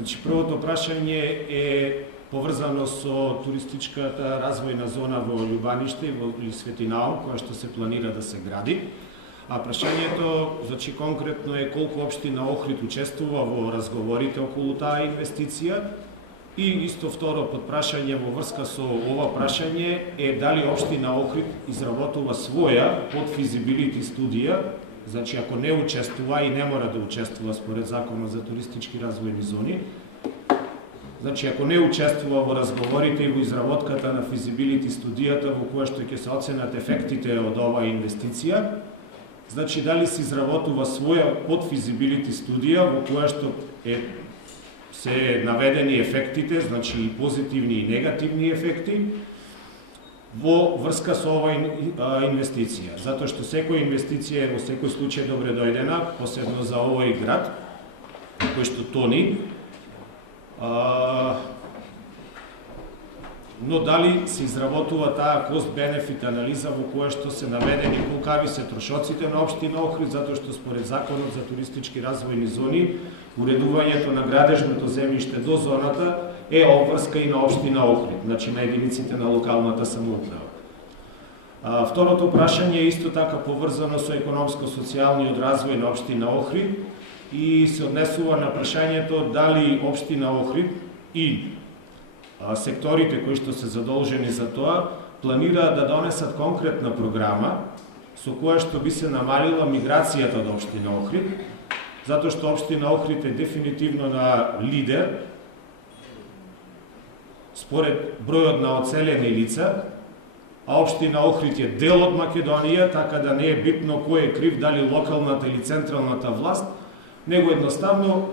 Значи, првото прашање е поврзано со туристичката развојна зона во Љубаниште и Светинао, која што се планира да се гради. А прашањето, значи, конкретно е колку општина Охрид учествува во разговорите околу таа инвестиција. И исто второ подпрашање во врска со ова прашање е дали општина Охрид изработува своја подфизибилити студија. Значи, ако не учествува и не мора да учествува според Законот за туристички развојни зони, значи, ако не учествува во разговорите и во изработката на физибилити студијата во која што ќе се оценат ефектите од оваа инвестиција, значи, дали се изработува своја подфизибилити студија во која што се наведени ефектите, значи и позитивни и негативни ефекти, во врска со оваа инвестиција. Затоа што секоја инвестиција е во секој случај добре дојдена, посебно за овој град, кој што тони. Но дали се изработува таа кост-бенефит анализа во која што се наведени колкави се трошоците на општина Охрид, затоа што според Законот за туристички развојни зони, уредувањето на градежното земјиште до зоната е обврска и на општина Охрид, значи на единиците на локалната самоуправа. Второто прашање е исто така поврзано со економско-социјалниот развој на општина Охрид и се однесува на прашањето дали општина Охрид и секторите кои што се задолжени за тоа планираат да донесат конкретна програма со која што би се намалила миграцијата до општина Охрид, затоа што општина Охрид е дефинитивно на лидер според бројот на оцелени лица, а општина Охрид е дел од Македонија, така да не е битно кој е крив, дали локалната или централната власт, него едноставно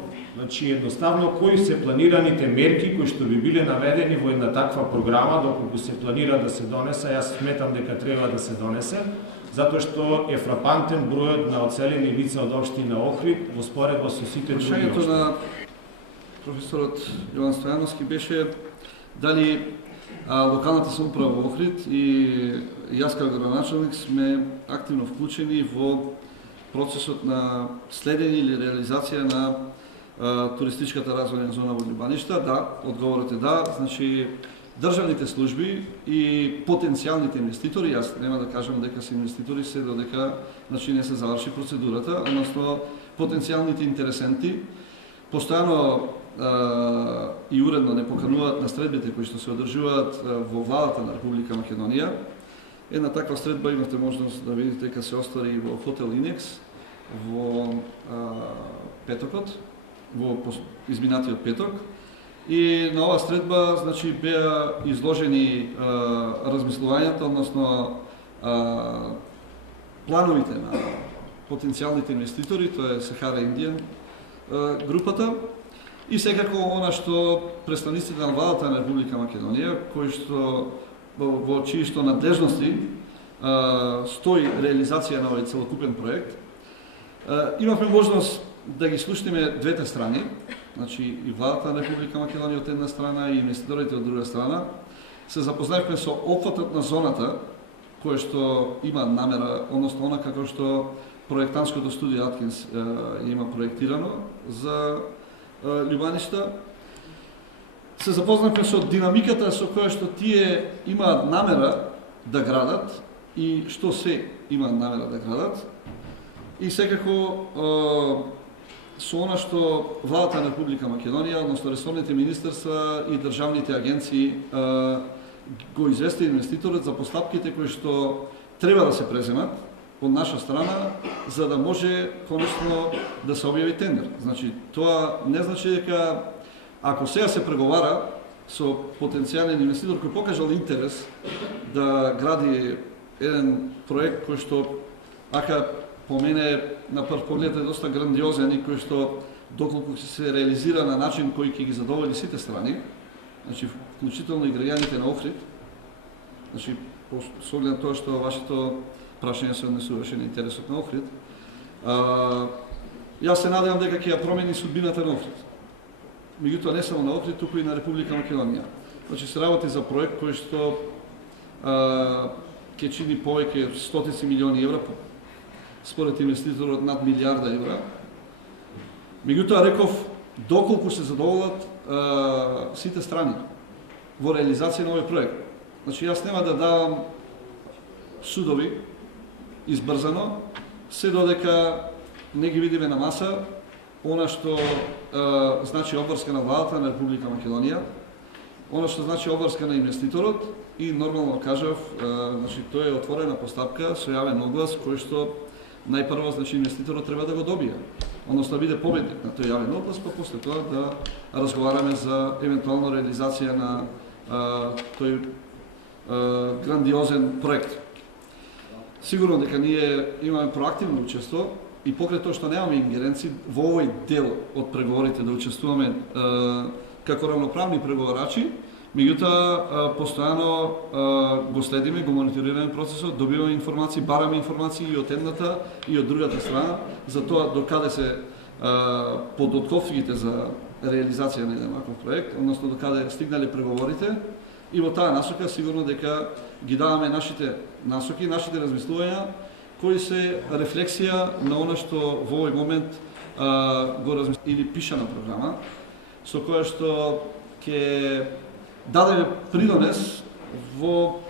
кои се планираните мерки кои што би биле наведени во една таква програма, доколку се планира да се донесе, јас сметам дека треба да се донесе, затоа што е фрапантен бројот на оцелени лица од општина Охрид во споредба со сите други општини. Прашањето на професорот Јован Стојановски беше дали локалната самоуправа во Охрид и јас како градоначалник сме активно вклучени во процесот на следење или реализација на туристичката развојна зона во Љубаниште. Да, одговорот е да. Значи, државните служби и потенцијалните инвеститори, јас нема да кажам дека се инвеститори се додека не се заврши процедурата, односно потенцијалните интересенти постојано и уредно не покануваат на средбите кои што се одржуваат во владата на Република Македонија. Една таква средба имате можност да видите дека се оствари во хотел Инекс во петокот, во изминатиот петок. И на оваа средба, значи, беа изложени размислувањата, односно плановите на потенцијалните инвеститори, тоа е Сахара Индијан групата, и секако она што представниците на владата на Република Македонија, кои што во чии што надлежности стои реализација на овој целокупен проект. Имавме можност да ги слушнеме двете страни, значи и владата на Република Македонија од една страна и инвеститорите од друга страна. Се запознавме со опфатот на зоната кој што има намера, односно она како што проектантското студија Аткинс има проектирано за Љубаниште. Се запознавме со динамиката со која што тие имаат намера да градат и што се имаат намера да градат. И секако со она што владата на Република Македонија, односно ресорните министерства и државните агенции го извести инвеститорот за постапките кои што треба да се преземат од наша страна, за да може конечно да се објави тендер. Значи, тоа не значи дека ако сега се преговара со потенцијален инвеститор кој покажал интерес да гради еден проект кој што по мене на прв поглед е доста грандиозен и кој што доколку ќе се реализира на начин кој ќе ги задоволи сите страни, значи вклучително и граѓаните на Охрид, значи со оглед на тоа што вашето прашање се однесуваше на интересот на Охрид, јас се надевам дека ќе ја промени судбината на Охрид. Меѓутоа не само на Охрид, туку и на Република Македонија. Значи се работи за проект кој што ќе чини повеќе стотици милиони евра, според инвеститорот над милиарда евра. Меѓутоа реков доколку се задоволат сите страни во реализација на овој проект. Значи, јас нема да давам судови избрзано, се додека не ги видиме на маса она што значи обврска на владата на Република Македонија, она што значи обврска на инвеститорот и нормално кажав, значи тоа е отворена постапка со јавен оглас кој што најпрво значи инвеститорот треба да го добие, односно да биде победник на тој јавен оглас, па после тоа да разговараме за евентуално реализација на тој грандиозен проект. Сигурно дека ние имаме проактивно учество и покрај тоа што немаме ингеренци во овој дел од преговорите да учествуваме како равноправни преговарачи, меѓутоа постојано го следиме, го мониторираме процесот, добиваме информации, бараме информации и од едната и од другата страна за тоа докаде се подготовките за реализација на еден ваков проект, односно докаде стигнале преговорите, и во таа насока сигурно дека ги даваме нашите насоки, нашите размислувања кои се рефлексија на она што во овој момент го размислуваме или пишана програма, со која што ќе дадеме придонес во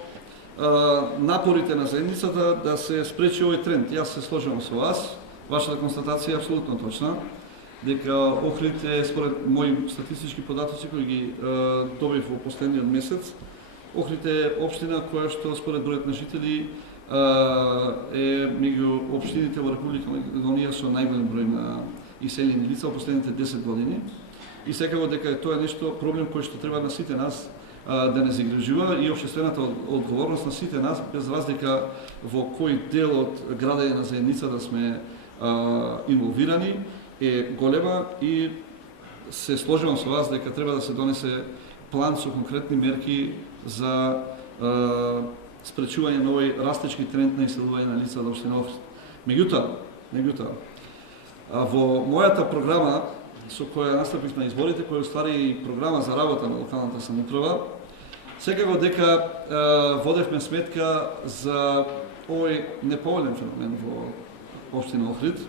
напорите на заедницата да се спречи овој тренд. Јас се сложувам со вас, вашата констатација е апсолутно точна, дека Охрид е, според мои статистички податоци кои ги добив во последниот месец, Охрид е општина која што според бројот на жители е меѓу општините во Република Македонија со најголем број на иселени лица во последните 10 години. И секако дека тоа е нешто проблем кој што треба на сите нас да не загрижува и општествената одговорност на сите нас, без разлика во кој дел од градење на заедница да сме инволвирани, е голема и се сложувам со вас дека треба да се донесе план со конкретни мерки за спречување на овој растечки тренд на иселување на лица од општина Охрид. Меѓутоа, во мојата програма со која настапив на изборите, која уствари и програма за работа на локалната самоуправа, секако дека водевме сметка за овој неповолен феномен во општина Охрид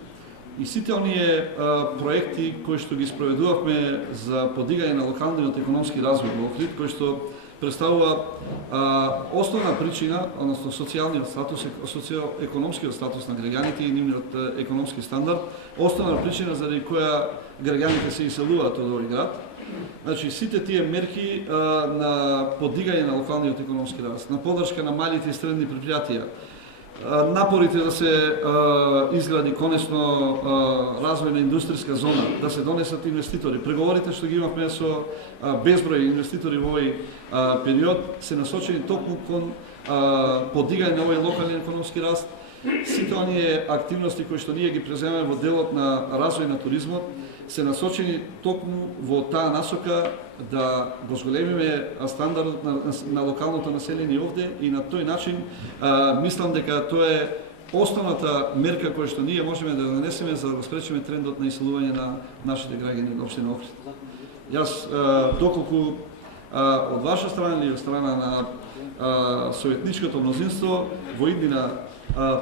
и сите оние проекти кои што ги спроведувавме за подигање на локалниот економски развој во Охрид, кои што представува основна причина, односно социјалниот статус, социјоекономскиот статус на граѓаните и нивниот економски стандард, основна причина заради која граѓаните се иселуваат од овој град. Значи, сите тие мерки на подигање на локалниот економски раст, на поддршка на малите и средни предпријатија, напорите да се изгради конечно развојна индустријска зона, да се донесат инвеститори. Преговорите што ги имавме со безброј инвеститори во овој период се насочени токму кон подигање на овој локален економски раст. Сите оние активности кои што ние ги преземаме во делот на развој на туризмот се насочени токму во таа насока да го зголемиме стандардот на локалното население овде и на тој начин мислам дека тоа е основната мерка која што ние можеме да нанесеме за да го спречиме трендот на иселување на нашите граѓани од општина Охрид. Јас доколку од ваша страна или од страна на советничкото мнозинство во иднина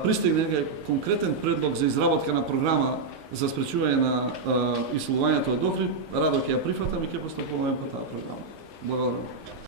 пристигне конкретен предлог за изработка на програма за спречување на иселувањето од Охрид, радо ќе ја прифатам и ќе постапуваме по таа програма. Благодарам.